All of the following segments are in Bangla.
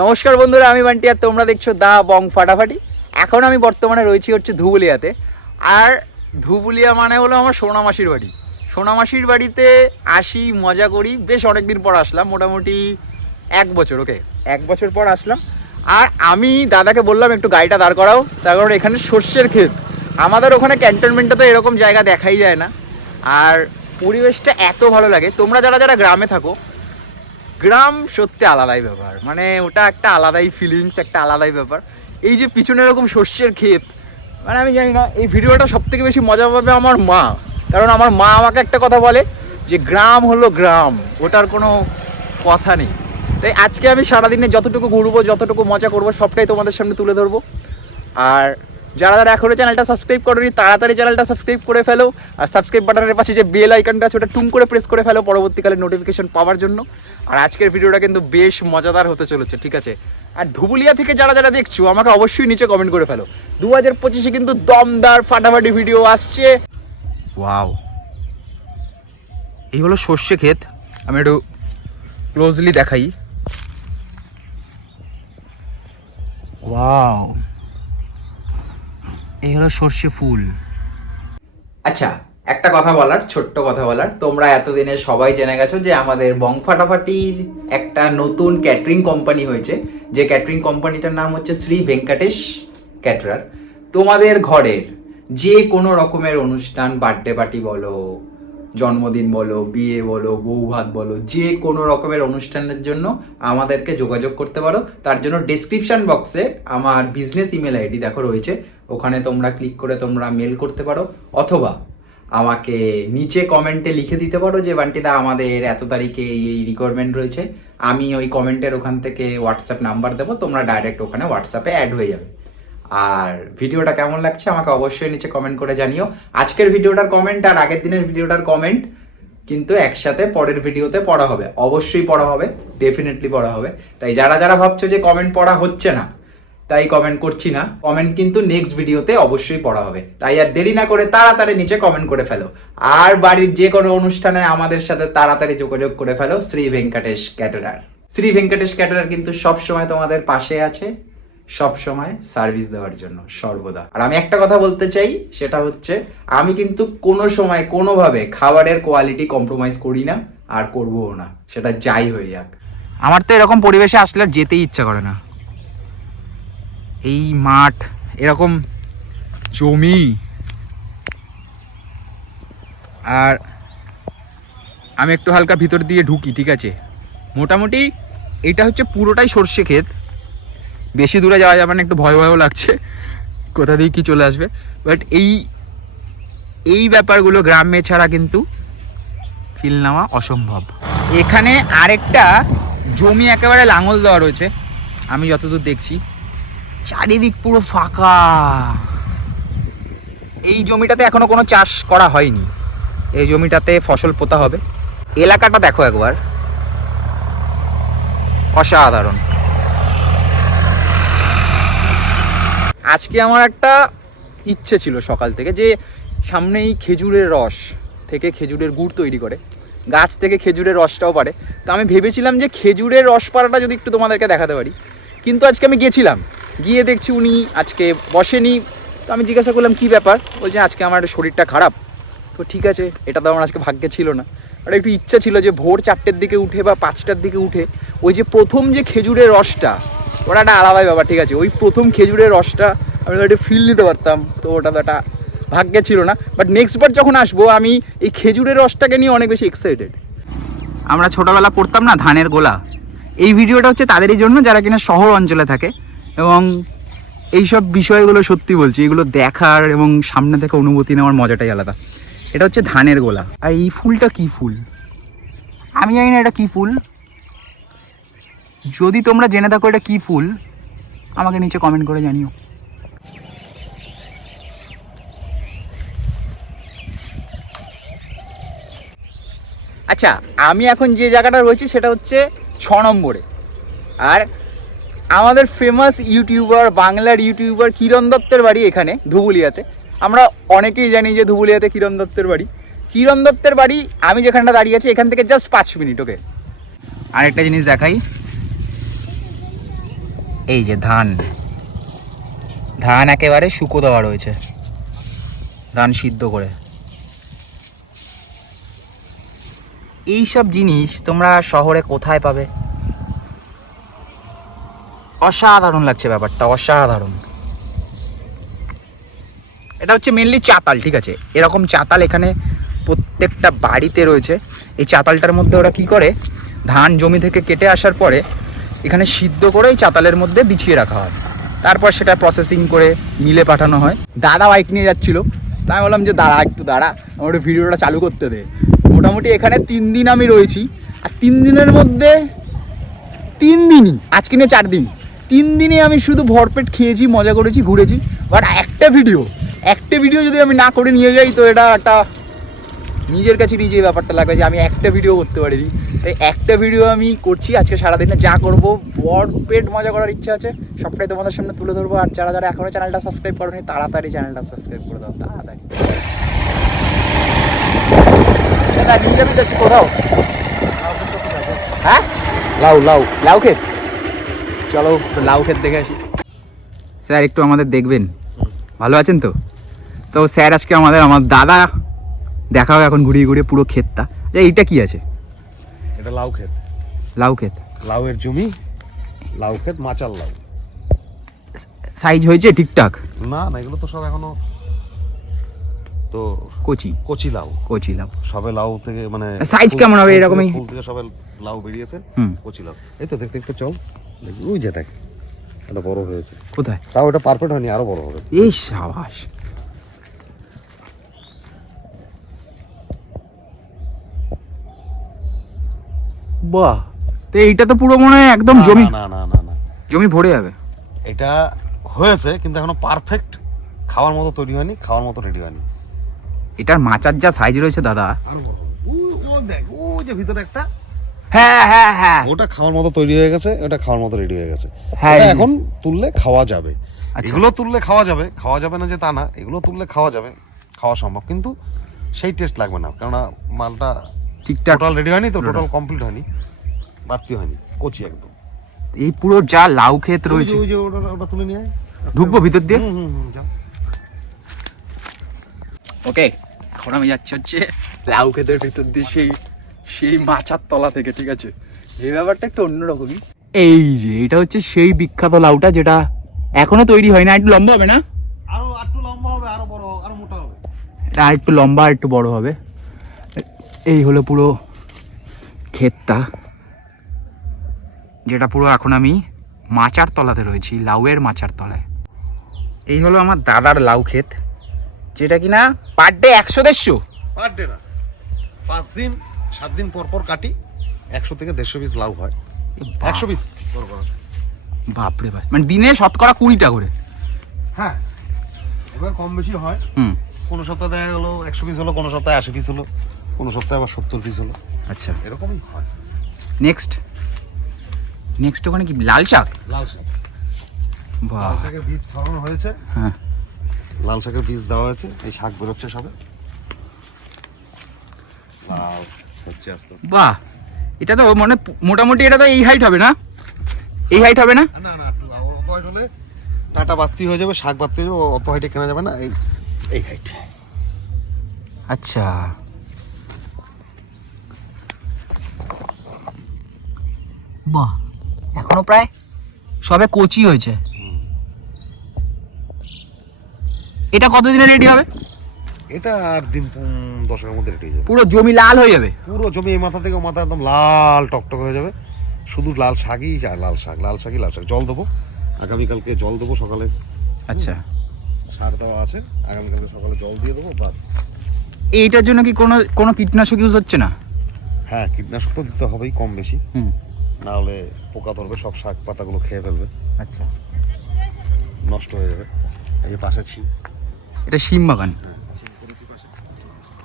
নমস্কার বন্ধুরা, আমি বান্টি আর তোমরা দেখছ দা বং ফাটাফাটি। এখন আমি বর্তমানে রয়েছি হচ্ছে ধুবুলিয়াতে। আর ধুবুলিয়া মানে হলো আমার সোনামাসির বাড়ি। সোনামাসির বাড়িতে আসি, মজা করি। বেশ অনেকদিন পর আসলাম, মোটামুটি এক বছর ওকে এক বছর পর আসলাম। আর আমি দাদাকে বললাম, একটু গাড়িটা দাঁড় করাও। তার কারণ এখানে সর্ষের ক্ষেত। আমাদের ওখানে ক্যান্টনমেন্টে তো এরকম জায়গা দেখাই যায় না। আর পরিবেশটা এত ভালো লাগে। তোমরা যারা যারা গ্রামে থাকো গ্রাম সত্যি আলাদাই ব্যাপার। মানে ওটা একটা আলাদাই ফিলিংস একটা আলাদাই ব্যাপার। এই যে পিছনে এরকম শস্যের ক্ষেত মানে আমি জানি না, এই ভিডিওটা সব থেকে বেশি মজা পাবে আমার মা। কারণ আমার মা আমাকে একটা কথা বলে যে, গ্রাম হলো গ্রাম, ওটার কোনো কথা নেই। তাই আজকে আমি সারাদিনে যতটুকু ঘুরবো, যতটুকু মজা করব, সবটাই তোমাদের সামনে তুলে ধরবো। আর যারা যারা এখনও চ্যানেলটা সাবস্ক্রাইব করেনি তাড়াতাড়ি চ্যানেলটা সাবস্ক্রাইব করে ফেলো। আর সাবস্ক্রাইব বাটনের পাশে যে বেল আইকনটা আছে ওটা টুম করে প্রেস করে ফেলো পরবর্তীকালে নোটিফিকেশন পাওয়ার জন্য। আর আজকের ভিডিওটা কিন্তু বেশ মজাদার হতে চলেছে ঠিক আছে? আর ধুবুলিয়া থেকে যারা যারা দেখছ আমাকে অবশ্যই নিচে কমেন্ট করে ফেলো। দু হাজার পঁচিশে কিন্তু দমদার ফাটাফাটি ভিডিও আসছে। ওয়াও এই হলো সর্ষে ক্ষেত। আমি একটু ক্লোজলি দেখাই। ওয়াও এই হলো সর্ষে ফুল। আচ্ছা একটা কথা বলার, ছোট্ট কথা বলার। তোমরা এতদিনে সবাই জেনে গেছো যে আমাদের বং ফাটাফাটির একটা নতুন ক্যাটারিং কোম্পানি হয়েছে। যে ক্যাটারিং কোম্পানিটার নাম হচ্ছে শ্রী ভেঙ্কটেশ ক্যাটারার তোমাদের ঘরের যে কোনো রকমের অনুষ্ঠান বার্থডে পার্টি বলো জন্মদিন বলো, বিয়ে বলো বউ ভাত বলো, যে কোনো রকমের অনুষ্ঠানের জন্য আমাদেরকে যোগাযোগ করতে পারো। তার জন্য ডেসক্রিপশন বক্সে আমার বিজনেস ইমেল আইডি দেখো রয়েছে। ওখানে তোমরা ক্লিক করে তোমরা মেল করতে পারো। অথবা আমাকে নিচে কমেন্টে লিখে দিতে পারো যে, বান্টিদা, আমাদের এত তারিখে এই রিকোয়ারমেন্ট রয়েছে। আমি ওই কমেন্টের ওখান থেকে হোয়াটসঅ্যাপ নাম্বার দেবো। তোমরা ডাইরেক্ট ওখানে হোয়াটসঅ্যাপে অ্যাড হয়ে যাবে। আর ভিডিওটা কেমন লাগছে আমাকে অবশ্যই নিচে কমেন্ট করে জানিও। আজকের ভিডিওটার কমেন্ট আর আগের দিনের ভিডিওটার কমেন্ট কিন্তু একসাথে পরের ভিডিওতে পড়া হবে। অবশ্যই পড়া হবে ডেফিনেটলি পড়া হবে। তাই যারা যারা ভাবছ যে কমেন্ট পড়া হচ্ছে না, তাই কমেন্ট করছি না। কমেন্ট কিন্তু নেক্সট ভিডিওতে অবশ্যই পড়া হবে। তাই আর দেরি না করে তাড়াতাড়ি নিচে কমেন্ট করে ফেলো। আর বাড়ির যে কোনো অনুষ্ঠানে আমাদের সাথে তাড়াতাড়ি যোগাযোগ করে ফেলো, শ্রী ভেঙ্কটেশ ক্যাটারার। শ্রী ভেঙ্কটেশ ক্যাটারার কিন্তু সবসময় তোমাদের পাশে আছে। সব সময় সার্ভিস দেওয়ার জন্য, সর্বদা। আর আমি একটা কথা বলতে চাই, সেটা হচ্ছে, আমি কিন্তু কোনো সময় কোনোভাবে খাবারের কোয়ালিটি কম্প্রোমাইজ করি না, আর করবও না। সেটা যাই হয়ে যাক। আমার তো এরকম পরিবেশে আসলে আর যেতেই ইচ্ছা করে না। এই মাঠ, এরকম জমি, আর আমি একটু হালকা ভিতর দিয়ে ঢুকি, ঠিক আছে? মোটামুটি এটা হচ্ছে পুরোটাই সর্ষে ক্ষেত। বেশি দূরে যাওয়া যাবে না, একটু ভয় ভয়ও লাগছে। কোথা দিয়ে কি চলে আসবে। বাট এই এই ব্যাপারগুলো গ্রামে ছাড়া কিন্তু ফিল নেওয়া অসম্ভব। এখানে আরেকটা জমি একেবারে লাঙল দেওয়া রয়েছে। আমি যতদূর দেখছি, চারিদিক পুরো ফাঁকা। এই জমিটাতে এখনও কোনো চাষ করা হয়নি। এই জমিটাতে ফসল পোতা হবে। এলাকাটা দেখো একবার। অসাধারণ। আজকে আমার একটা ইচ্ছে ছিল সকাল থেকে যে সামনেই খেজুরের রস থেকে খেজুরের গুড় তৈরি করে, গাছ থেকে খেজুরের রসটাও পারে। তো আমি ভেবেছিলাম যে খেজুরের রস পাড়াটা যদি একটু তোমাদেরকে দেখাতে পারি। কিন্তু আজকে আমি গিয়েছিলাম গিয়ে দেখছি উনি আজকে বসেনি। তো আমি জিজ্ঞাসা করলাম, কি ব্যাপার? বলছে, আজকে আমার একটা শরীরটা খারাপ। তো ঠিক আছে, এটা তো আমার আজকে ভাগ্যে ছিল না। আর একটু ইচ্ছা ছিল যে ভোর চারটের দিকে উঠে বা পাঁচটার দিকে উঠে, ওই যে প্রথম যে খেজুরের রসটা ওটা একটা আলাদাই ব্যাপার, ঠিক আছে। ওই প্রথম খেজুরের রসটা আমি তো একটু ফিল নিতে পারতাম, তো ওটা তো একটা ভাগ্যে ছিল না। বাট নেক্সট বার যখন আসব, আমি এই খেজুরের রসটাকে নিয়ে অনেক বেশি এক্সাইটেড আমরা ছোটোবেলা পড়তাম না ধানের গোলা? এই ভিডিওটা হচ্ছে তাদেরই জন্য, যারা কিনা শহর অঞ্চলে থাকে। এবং এইসব বিষয়গুলো সত্যি বলছি, এগুলো দেখার এবং সামনে থেকে অনুভূতি নেওয়ার মজাটাই আলাদা। এটা হচ্ছে ধানের গোলা। আর এই ফুলটা কি ফুল? আমি জানি না এটা কি ফুল। যদি তোমরা জেনে থাকো এটা কি ফুল আমাকে নিচে কমেন্ট করে জানিও। আচ্ছা আমি এখন যে জায়গাটা রয়েছি সেটা হচ্ছে ছ নম্বরে। আর আমাদের ফেমাস ইউটিউবার বাংলার ইউটিউবার কিরণ দত্তের বাড়ি এখানে ধুবুলিয়াতে। আমরা অনেকেই জানি যে ধুবুলিয়াতে কিরণ দত্তের বাড়ি। কিরণ দত্তের বাড়ি আমি যেখানটা দাঁড়িয়ে আছি এখান থেকে জাস্ট পাঁচ মিনিট ওকে আরেকটা জিনিস দেখাই। এই যে ধান। ধান একেবারে শুকো দেওয়া রয়েছে। ধান সিদ্ধ করে। এই সব জিনিস তোমরা শহরে কোথায় পাবে? অসাধারণ লাগছে ব্যাপারটা, অসাধারণ। এটা হচ্ছে মেনলি চাতাল, ঠিক আছে? এরকম চাতাল এখানে প্রত্যেকটা বাড়িতে রয়েছে। এই চাতালটার মধ্যে ওরা কি করে? ধান জমি থেকে কেটে আসার পরে এখানে সিদ্ধ করে এই চাতালের মধ্যে বিছিয়ে রাখা হয়। তারপর সেটা প্রসেসিং করে মিলে পাঠানো হয়। দাদা বাইক নিয়ে যাচ্ছিল। তাই বললাম যে, দাঁড়া একটু দাঁড়া, আমার ভিডিওটা চালু করতে দে। মোটামুটি এখানে তিন দিন আমি রয়েছি। আর তিন দিনের মধ্যে, তিন দিনই, আজকে নিয়ে চার দিন। তিন দিনে আমি শুধু ভরপেট খেয়েছি, মজা করেছি, ঘুরেছি। বাট একটা ভিডিও একটা ভিডিও যদি আমি না করে নিয়ে যাই, তো এটা একটা নিজের কাছে নিজে ব্যাপারটা লাগবে যে আমি একটা ভিডিও করতে পারিনি। তাই একটা ভিডিও আমি করছি আজকে সারাদিনে যা করব ভরপেট মজা করার ইচ্ছা আছে সবটাই তোমাদের সামনে তুলে ধরবো। আর যারা যারা এখনও চ্যানেলটা সাবস্ক্রাইব করোনি তাড়াতাড়ি চ্যানেলটা সাবস্ক্রাইব করে দাও তাড়াতাড়ি। সেটা নিয়ে যাবি যাচ্ছি কোথাও? হ্যাঁ? লাউ লাউ। লাউ চলো লাউ দেখে আসি। স্যার একটু আমাদের দেখবেন। ভালো আছেন তো? তো স্যার আজকে আমাদের আমার দাদা দেখাও এখন ঘুরিয়ে ঘুরিয়ে পুরো ক্ষেতটা। যে এইটা কি আছে? এটা লাউ ক্ষেত। লাউ ক্ষেত। লাউয়ের জমি লাউ ক্ষেত মাচার লাউ। সাইজ হয়েছে ঠিকঠাক? না না এগুলো তো সব এখনও তো কচি। কচি লাউ। কচি লাউ। সবে লাউ থেকে মানে সাইজ কেমন হবে এরকমই? ফুল থেকে সবে লাউ বেরিয়েছে হুম। কচি লাউ। এই তো দেখতে দেখতে চল দেখি ওই যে দেখ এটা বড় হয়েছে। কোথায়? তাও এটা পারফেক্ট হয়নি আরও বড় হবে। এই সাবাস। বাহ তো এইটা তো পুরো মনে হয় একদম জমি। না না না না। জমি ভরে যাবে। এটা হয়েছে কিন্তু এখনও পারফেক্ট খাওয়ার মতো তৈরি হয়নি খাওয়ার মতো রেডি হয়নি। এটার মাচার যা সাইজ রয়েছে দাদা। দেখ ও যে ভিতরে একটা হ্যাঁ হ্যাঁ হ্যাঁ। ওটা খাওয়ার মতো তৈরি হয়ে গেছে ওটা খাওয়ার মতো রেডি হয়ে গেছে। হ্যাঁ, এখন তুললে খাওয়া যাবে। আচ্ছা। এগুলো তুললে খাওয়া যাবে খাওয়া যাবে না যে তা না এগুলো তুললে খাওয়া যাবে খাওয়া সম্ভব। কিন্তু সেই টেস্ট লাগবে না কেননা মালটা ঠিকঠাক টোটাল রেডি হয়নি তো? টোটাল কমপ্লিট হয়নি? বাড়তি হয়নি? কচি একদম। এই পুরো যা লাউ ক্ষেত রয়েছে। ওই যে ওটা ওটা তুলে নিয়ে ঢুকবো ভিতর দিয়ে? হুম, হুম, হুম, যাও। ওকে এখন আমি যাচ্ছি হচ্ছে লাউ ক্ষেতের ভিতর দিয়ে সেই সেই মাচার তলা থেকে ঠিক আছে? এই ব্যাপারটা একটু অন্যরকমই। এই যে এটা হচ্ছে সেই বিখ্যাত লাউটা যেটা এখনও তৈরি হয় না। একটু লম্বা হবে না? আরও একটু লম্বা হবে আরও বড় আরও মোটা হবে। এটা আর একটু লম্বা আর একটু বড় হবে। এই হলো পুরো ক্ষেতটা যেটা পুরো এখন আমি মাচার তলাতে রয়েছি লাউয়ের মাচার তলায়। এই হলো আমার দাদার লাউ ক্ষেত যেটা কিনা পার ডে একশো দেড়শো। পার ডে না পাঁচ দিন সাত দিন পর পর কাটি একশো থেকে দেড়শো পিস লাউ হয়। একশো পিস বাপরে ভাই মানে দিনে শতকরা কুড়িটা করে। হ্যাঁ এবার কম বেশি হয়। হুম। কোনো সপ্তাহে দেখা গেলো একশো পিস হলো কোনো সপ্তাহে আশি পিস হলো। কোনো সপ্তাহে আবার সত্তর পিস হলো। আচ্ছা। এরকমই হয়। নেক্সট নেক্সট ওখানে কি লাল শাক? লাল শাক। লাল শাকের বীজ ছড়ানো হয়েছে। হ্যাঁ। লাল শাকের বীজ দেওয়া হয়েছে। এই শাক বেরোচ্ছে সবে। লাল হচ্ছে আস্তে আস্তে। বাহ। এটা তো মানে মোটামুটি এটা তো এই হাইট হবে না? এই হাইট হবে না? না না হাইট হলে টাটা বাড়তি হয়ে যাবে শাক বাড়তি হয়ে যাবে অত হাইটে কেনা যাবে না এই এই হাইট আচ্ছা। বাহ এখনও প্রায় সবে কচি হয়েছে। এটা কতদিনে রেডি হবে? এটা আর দিন দশের মধ্যে রেডি হয়ে যাবে। পুরো জমি লাল হয়ে যাবে? পুরো জমি এই মাথা থেকে মাথা একদম লাল টকটক হয়ে যাবে। শুধু লাল শাকই যা লাল শাক লাল শাকই লাল শাক। জল দেবো। আগামীকালকে জল দেবো সকালে। আচ্ছা। সার দেওয়া আছে। আগামীকালকে সকালে জল দিয়ে দেবো বাস এইটার জন্য কি কোনো কোনো কীটনাশক ইউজ হচ্ছে না? হ্যাঁ কীটনাশক তো দিতে হবেই কম বেশি। হুম। না হলে পোকা ধরবে সব শাক পাতাগুলো খেয়ে ফেলবে। আচ্ছা। নষ্ট হয়ে যাবে। এই পাশে ছি এটা শিম বাগান?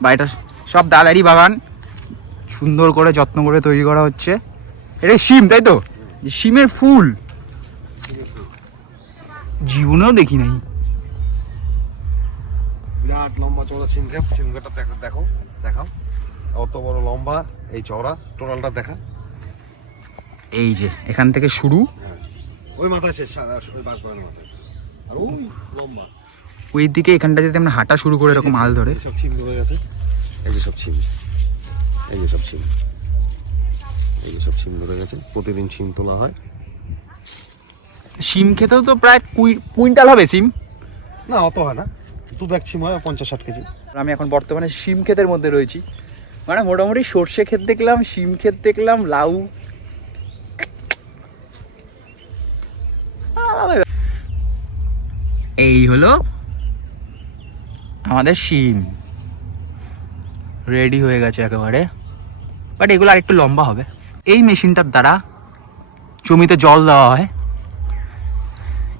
বা এটা সব দাদারই বাগান। সুন্দর করে যত্ন করে তৈরি করা হচ্ছে। এটা শিম তাই তো? শিমের ফুল। জীবনেও দেখি নাই। বিরাট লম্বা চওড়া চিংড়া চিংড়াটা দেখো দেখো দেখাও। অত বড় লম্বা এই চওড়া। টোটালটা দেখা। এই যে এখান থেকে শুরু। হ্যাঁ। ওই মাথায় শেষ ওই মাথায় আর ওই লম্বা। ওই দিকে এখানটা যদি আমরা হাঁটা শুরু করে এরকম হাল ধরে। সব ছিম ধরে গেছে। এই যে সব ছিম। এই যে সব ছিম। এই যে সব ছিম ধরে গেছে। প্রতিদিন ছিম তোলা হয়। সিম খেতেও তো প্রায় কুই- কুইন্টাল হবে সিম না অত হয় না। দু ব্যাগ ছিম হয় পঞ্চাশ ষাট কেজি। আমি এখন বর্তমানে সিম ক্ষেতের মধ্যে রয়েছি। মানে মোটামুটি সর্ষে ক্ষেত দেখলাম সিম ক্ষেত দেখলাম লাউ এই হলো আমাদের শিম। রেডি হয়ে গেছে একেবারে। বাট এগুলো আরেকটু লম্বা হবে। এই মেশিনটার দ্বারা জমিতে জল দেওয়া হয়।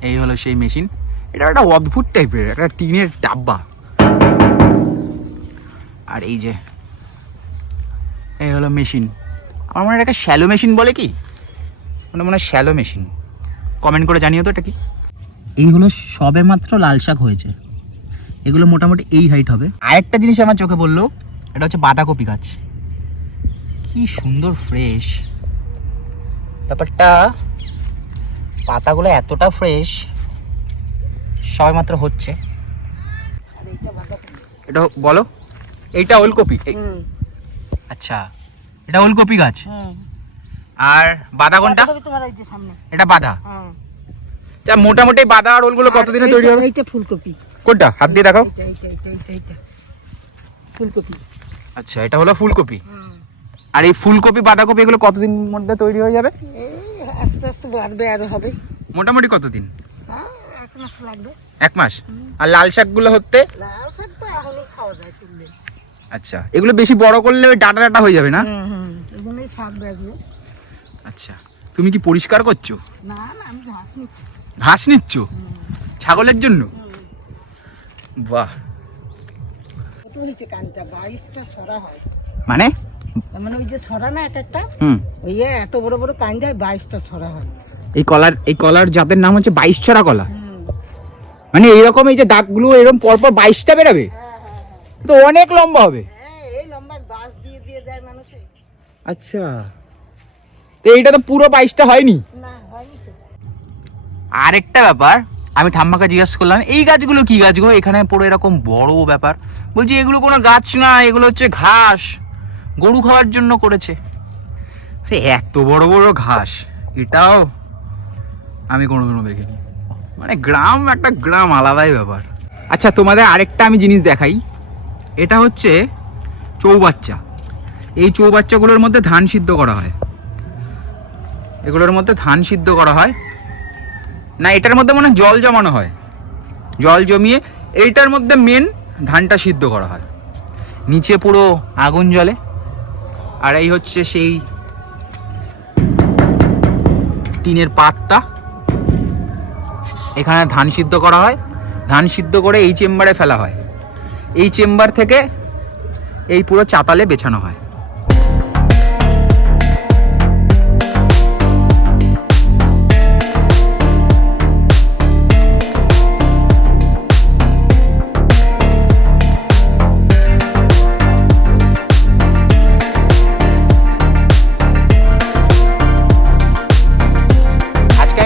এই হলো সেই মেশিন। এটা একটা অদ্ভুত টাইপের একটা টিনের ডাব্বা। আর এই যে, এই হলো মেশিন। আমার মনে হয় এটাকে শ্যালো মেশিন বলে কি? মানে মনে হয় শ্যালো মেশিন কমেন্ট করে জানিও তো এটা কি? এই হলো সবে মাত্র লাল শাক হয়েছে। এগুলো মোটামুটি এই হাইট হবে। আরেকটা জিনিস আমার চোখে পড়ল এটা হচ্ছে বাঁধাকপি গাছ। কি সুন্দর ফ্রেশ ব্যাপারটা পাতাগুলো এতটা ফ্রেশ সবে মাত্র হচ্ছে। এটা বলো এইটা ওলকপি? আচ্ছা এটা ওলকপি গাছ? আর বাঁধা কোনটা এটা বাঁধা? তা মোটামুটি বাঁধা আর ওলগুলো কতদিনে তৈরি হবে? এইটা- ফুলকপি। কোনটা? হাত দিয়ে দেখাও। ফুলকপি। আচ্ছা এটা হলো ফুলকপি। আর এই ফুলকপি বাঁধাকপি এগুলো কতদিন মধ্যে তৈরি হয়ে যাবে? আস্তে আস্তে বাড়বে আরও হবে। মোটামুটি কতদিন? হ্যাঁ এক মাস আর লাল শাকগুলো হতে? আচ্ছা এগুলো বেশি বড় করলে ওই ডাটা ডাটা হয়ে যাবে না? আচ্ছা তুমি কি পরিষ্কার করছ? না না আমি ঘাস নিচ্ছ? ছাগলের জন্য? বাহ। কানটা বাইশটা ছড়া হয় মানে? মানে ওই যে ছড়া না এক একটা? হুম। ওই এত বড় বড় কান্দায় বাইশটা ছড়া হয়। এই কলার এই কলার জাতের নাম হচ্ছে বাইশ ছড়া কলা। মানে এইরকম এই যে দাগগুলো এরকম পরপর বাইশটা বেরাবে? হ্যাঁ হ্যাঁ হ্যাঁ। তো অনেক লম্বা হবে। হ্যাঁ আচ্ছা। তো এইটা তো পুরো বাইশটা হয়নি? আরেকটা ব্যাপার, আমি ঠাম্মাকে জিজ্ঞেস করলাম, এই গাছগুলো কি গাছ গো? এখানে পুরো এরকম বড় ব্যাপার। বলছি, এগুলো কোনো গাছ না, এগুলো হচ্ছে ঘাস। গরু খাওয়ার জন্য করেছে। আরে, এত বড় বড় ঘাস, এটাও আমি কোনোদিনও দেখিনি। মানে গ্রাম, একটা গ্রাম, আলাদাই ব্যাপার। আচ্ছা তোমাদের আরেকটা আমি জিনিস দেখাই। এটা হচ্ছে চৌবাচ্চা। এই চৌবাচ্চাগুলোর মধ্যে ধান সিদ্ধ করা হয়। এগুলোর মধ্যে ধান সিদ্ধ করা হয়। না, এটার মধ্যে মনে জল জমানো হয়। জল জমিয়ে এইটার মধ্যে মেন ধানটা সিদ্ধ করা হয়। নিচে পুরো আগুন জ্বলে। আর এই হচ্ছে সেই টিনের পাতটা। এখানে ধান সিদ্ধ করা হয়। ধান সিদ্ধ করে এই চেম্বারে ফেলা হয়। এই চেম্বার থেকে এই পুরো চাতালে বেছানো হয়।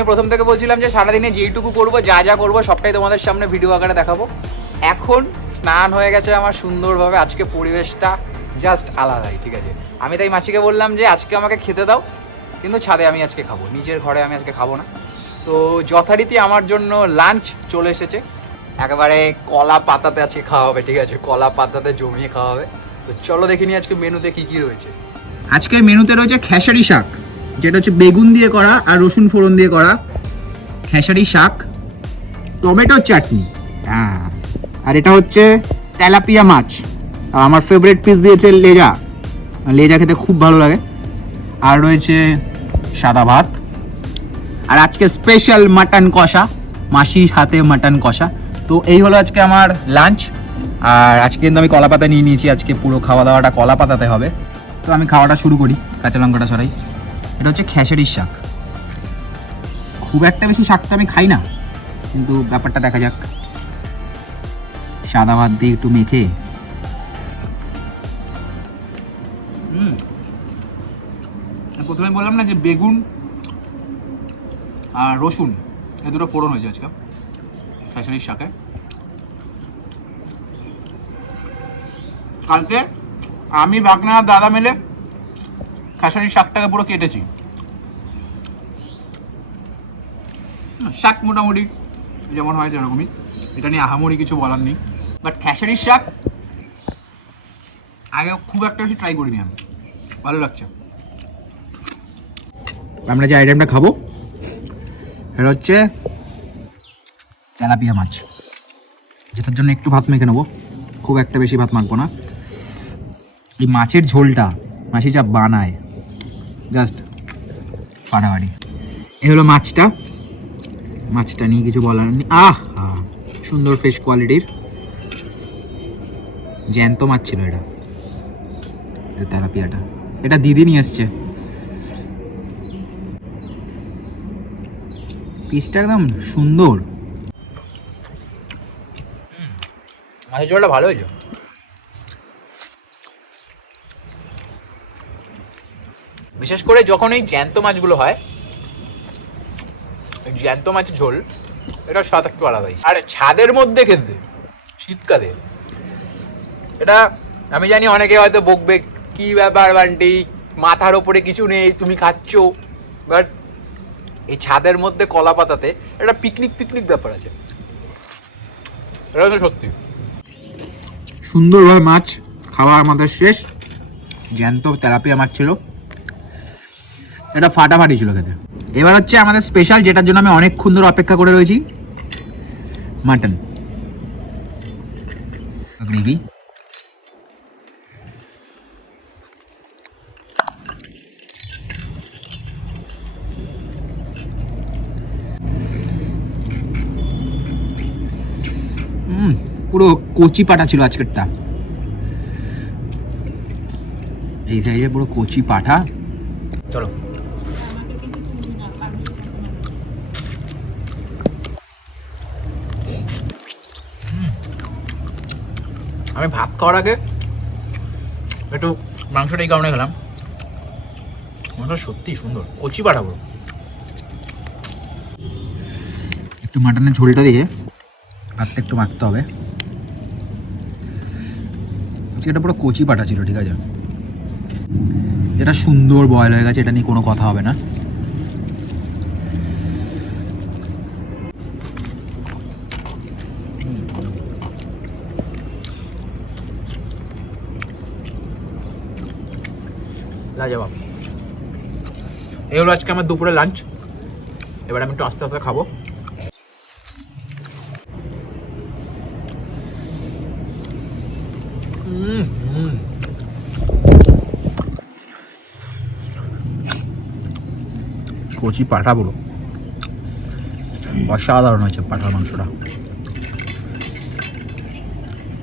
প্রথম থেকে বলছিলাম যে সারাদিনে যেইটুকু করব, যা যা করব, সবটাই তোমাদের সামনে ভিডিও আকারে দেখাবো। এখন স্নান হয়ে গেছে আমার সুন্দরভাবে, আজকে পরিবেশটা জাস্ট আলাদাই, ঠিক আছে? আমি তাই মাসিকে বললাম যে, আজকে আমাকে খেতে দাও, কিন্তু ছাদে আমি আজকে খাব, নিজের ঘরে আমি আজকে খাব না। তো যথারীতি আমার জন্য লাঞ্চ চলে এসেছে। একেবারে কলা পাতাতে আজকে খাওয়া হবে, ঠিক আছে? কলা পাতাতে জমিয়ে খাওয়া হবে। তো চলো দেখিনি আজকে মেনুতে কি কি রয়েছে। আজকের মেনুতে রয়েছে খেসারি শাক। যেটা হচ্ছে বেগুন দিয়ে করা আর রসুন ফোড়ন দিয়ে করা। খেসারি, শাক টমেটোর চাটনি। হ্যাঁ। আর এটা হচ্ছে তেলাপিয়া মাছ। আমার ফেভারিট পিস দিয়েছে লেজা। লেজা খেতে খুব ভালো লাগে। আর রয়েছে সাদা ভাত। আর আজকে স্পেশাল মাটন কষা। মাসির হাতে মাটন কষা। তো এই হলো আজকে আমার লাঞ্চ আর আজকে কিন্তু আমি কলা পাতা নিয়ে নিয়েছি। আজকে পুরো খাওয়া দাওয়াটা কলা পাতাতে হবে। তো আমি খাওয়াটা শুরু করি। কাঁচা লঙ্কাটা সরাই। এটা হচ্ছে খেসারির শাক। খুব একটা বেশি শাক তো আমি খাই না, কিন্তু ব্যাপারটা দেখা যাক। সাদা ভাত দিয়ে একটু মেখে। প্রথমে বললাম না যে বেগুন আর রসুন, এ দুটো ফোড়ন হয়েছে আজকে, খেসারির শাকে। কালকে আমি বাগনা দাদা মিলে খেসারির শাকটাকে পুরো কেটেছি। শাক মোটামুটি যেমন হয় সেরকমই এটা নিয়ে আহামরি কিছু বলার নেই। বাট খেসারির শাক আগে খুব একটা বেশি ট্রাই করিনি আমি। ভালো লাগছে। আমরা যে আইটেমটা খাব এটা হচ্ছে তেলাপিয়া মাছ। যেটার জন্য একটু ভাত মেখে নেব। খুব একটা বেশি ভাত মাখবো না। এই মাছের ঝোলটা মাসি যা বানায় জাস্ট ফাটাফাটি। এ হলো মাছটা। মাছটা নিয়ে কিছু বলার নেই। আহ! সুন্দর ফ্রেশ কোয়ালিটির জ্যান্ত মাছ ছিল এটা। তেলাপিয়াটা। এটা দিদি নিয়ে এসছে। পিসটা একদম সুন্দর। মাছের ঝোলটা ভালো হয়েছে? বিশেষ করে যখন এই জ্যান্ত মাছগুলো হয় জ্যান্ত মাছের ঝোল, এটা স্বাদ একটু আলাদাই। আর ছাদের মধ্যে খেতে, শীতকালে, এটা আমি জানি অনেকে হয়তো বকবে, কি ব্যাপার বান্টি? মাথার ওপরে কিছু নেই, তুমি খাচ্ছ? বাট এই ছাদের মধ্যে কলা পাতাতে একটা পিকনিক পিকনিক ব্যাপার আছে। এটা তো সত্যি। সুন্দরভাবে মাছ খাওয়া আমাদের শেষ। জ্যান্ত তেলাপিয়া মাছ ছিল। এটা ফাটাফাটি ছিল খেতে। এবার হচ্ছে আমাদের স্পেশাল যেটার জন্য আমি অনেকক্ষণ ধরে অপেক্ষা করে রয়েছি। মাটন গ্রেভি পুরো কচি পাটা ছিল আজকেরটা। এই সাইজে পুরো কচি পাঠা চলো। আমি ভাত খাওয়ার আগে একটু মাংসটা এই কারণে খেলাম। মাংসটা সত্যি সুন্দর। কচি পাঠা পুরো। একটু মাটনের ঝোলটা দিয়ে ভাতটা একটু মাখতে হবে। সেটা পুরো কচি পাটা ছিল, ঠিক আছে? এটা সুন্দর বয়েল হয়ে গেছে, এটা নিয়ে কোনো কথা হবে না। লাজবাব এই হলো আজকে আমার দুপুরে লাঞ্চ এবার আমি একটু আস্তে আস্তে খাব। কচি পাঠা পুরো। অসাধারণ হয়েছে পাঠার মাংসটা।